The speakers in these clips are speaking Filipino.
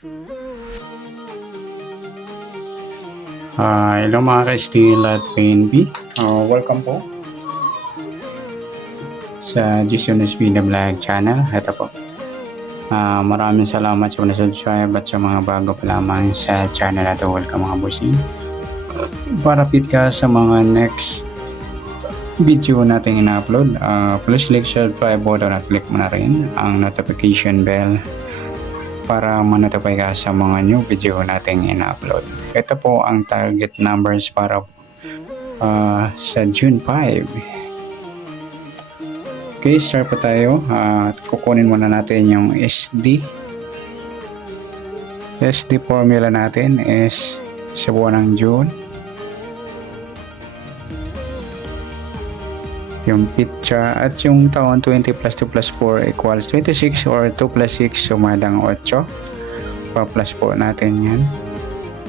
Hello mga ka-Steel at PNB. Welcome po sa Gisiones Vida Vlog channel. Ito po. Maraming salamat sa mga subscribe at sa mga bago pa lamang sa channel na ito. Welcome mga bossing. Para fit ka sa mga next video natin ina-upload, please like, subscribe button at click mo na rin ang notification bell para ma-notify ka sa mga new video natin ina-upload. Ito po ang target numbers para sa June 5. Okay, start po tayo. Kukunin muna natin yung SD. SD formula natin is sa buwan ng June. Yung pitcha at yung taon 20 plus 2 plus 4 equals 26 or 2 plus 6 sumadang 8. Pa-plus po natin yan.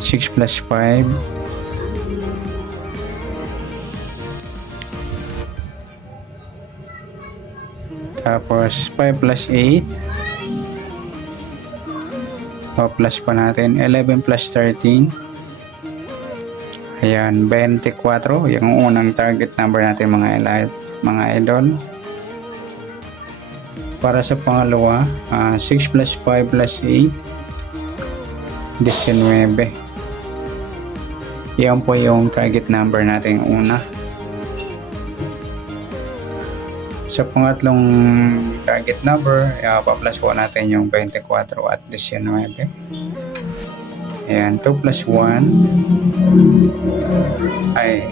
6 plus 5 tapos 5 plus 8 pa-plus po natin 11 plus 13. Ayan, 24 yung unang target number natin mga idol. Para sa pangalawa, 6 plus 5 plus 8 19. Yan po yung target number natin una. Sa pangatlong target number, pa-plus po natin yung 24 at 19. Ayan, 2 plus 1 ay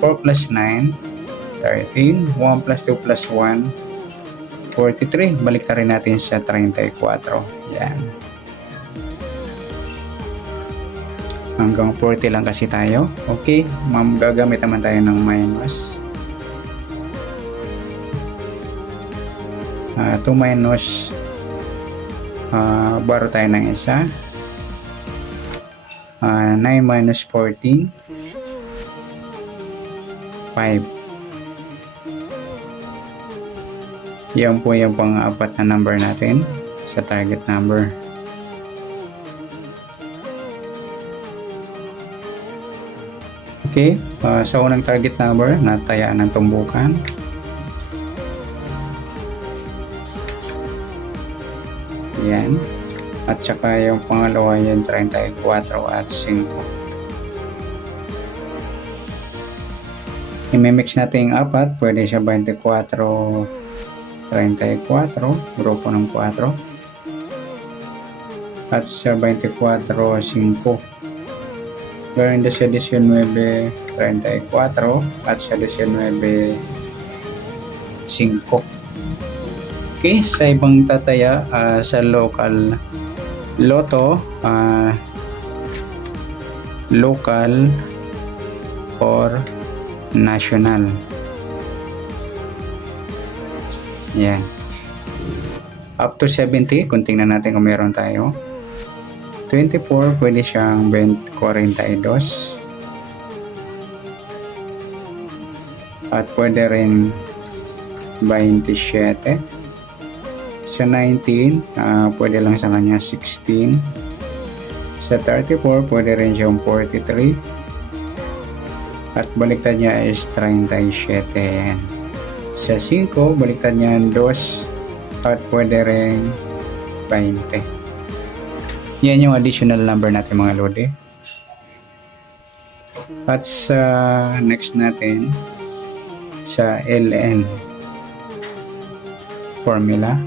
4 plus 9 13, 1 plus 2 plus 1 43. Balik na rin natin sa 34. Yan, hanggang 40 lang kasi tayo. Okay, gagamit naman tayo ng minus. 2 minus baro tayo ng isa. 9 minus 14 5. Yan po yung pang-apat na number natin sa target number. Okay, sa unang target number natayaan ng tumbukan. Yan. At saka yung pangalawa yung 34 at 5. I-mix natin yung apat. Pwede siya 24, 34, grupo ng 4. At sa 24, 5. Gawin din sa 19, 34 at sa 19, 5. Okay, sa ibang tataya, sa local loto, local or national. Yan. Up to 70, kung tingnan natin kung meron tayo. 24, pwede siyang 42. At pwede rin 27. Sa 19, pwede lang sa kanya 16. Sa 34, pwede rin siyang 43. At baliktad niya is 37. Yan. Sa 5, baliktad niya 2. At pwede rin 20. Yan yung additional number natin mga lodi. At sa next natin, sa LN formula,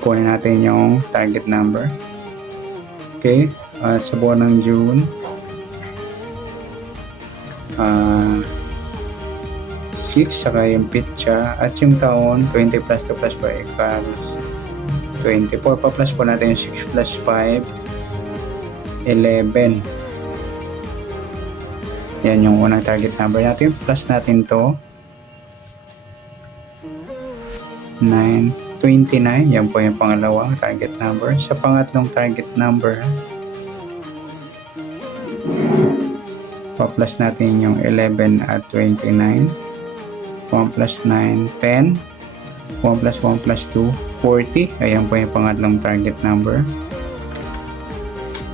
kunin natin yung target number. Okay, sa buwan ng June, 6 saka yung pitcha at yung taon 20 plus 2 plus 4 equals 24. Pa-plus po natin yung 6 plus 5 11. Yan yung unang target number natin. Plus natin to 9, 29. Yan po yung pangalawang target number. Sa pangatlong target number, pa-plus natin yung 11 at 29. 1 plus 9, 10. 1 plus 1 plus 2, 40. Ayan po yung pangatlong target number.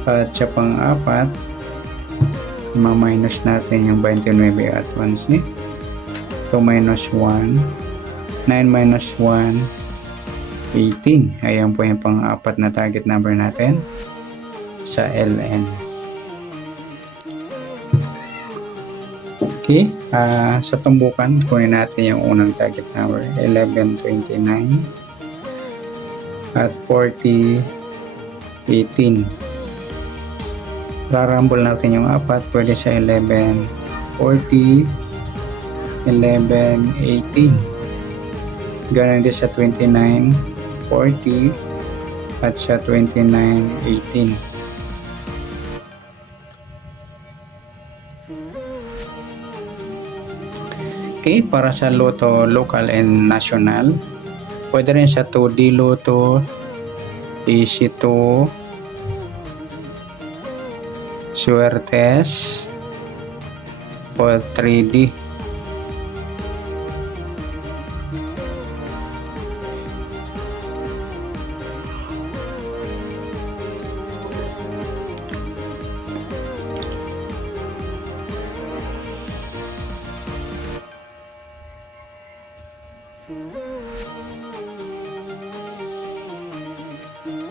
At sa pang-apat, ma-minus natin yung 29 at 11. 2 minus 1, 9 minus 1, 18. Ayan po yung pang-apat na target number natin sa LN. Okay, sa tumbukan, kunin natin yung unang target number, 1129 at 40, 18. Rarambol natin yung apat, pwede sa 11, 40, 11, 18. Ganun din sa 29, 40 at sa 29, 18. Okay, para sa Lotto local and national, pwede rin sa 2D Lotto, Easy 2, Suertes, o 3D.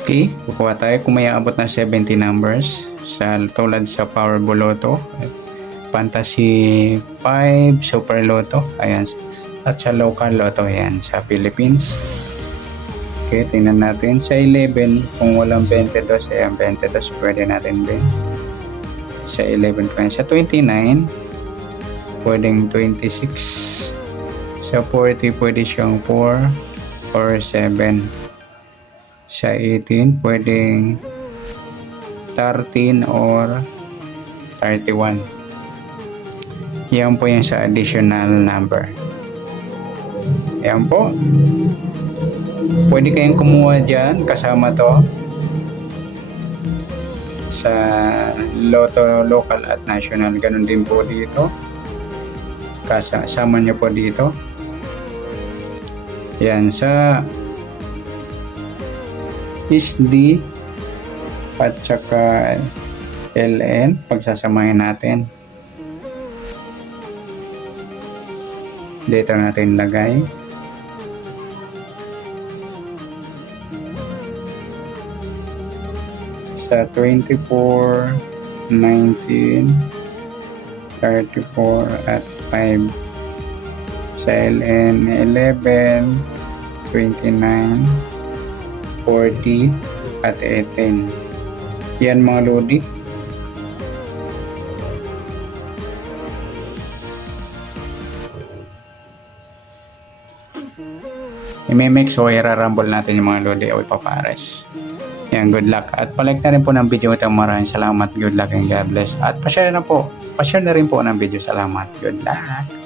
Okay, kukuha tayo kung may aabot ng 70 numbers sa tulad sa Powerball Lotto, Fantasy 5, Super Lotto, ayan, at sa local Lotto, ayan, sa Philippines. Okay, tingnan natin sa 11, kung walang 22, ayan, 22 pwede natin din. Sa 11 pwede. Sa 29, pwedeng 26. Sa 40, pwede siyang 4 or 7. Sa 18, pwedeng 13 or 31. Yan po yung sa additional number. Yan po. Pwede kayong kumuha dyan kasama to sa Lotto local at national. Ganun din po dito. Kasama nyo po dito. Yan sa SD at saka LN, pagsasamahin natin. Dito natin lagay. Sa 24, 19, 34 at 5. Sa LN 11, 29, 40 at 18. Yan mga lodi. I-mix o i-rumble natin yung mga lodi o ipapares. Yan, good luck. At palike na rin po ng video ito. Maraming salamat. Good luck and God bless. At pa-share na po. Pa-share na rin po ng video. Salamat. Good luck.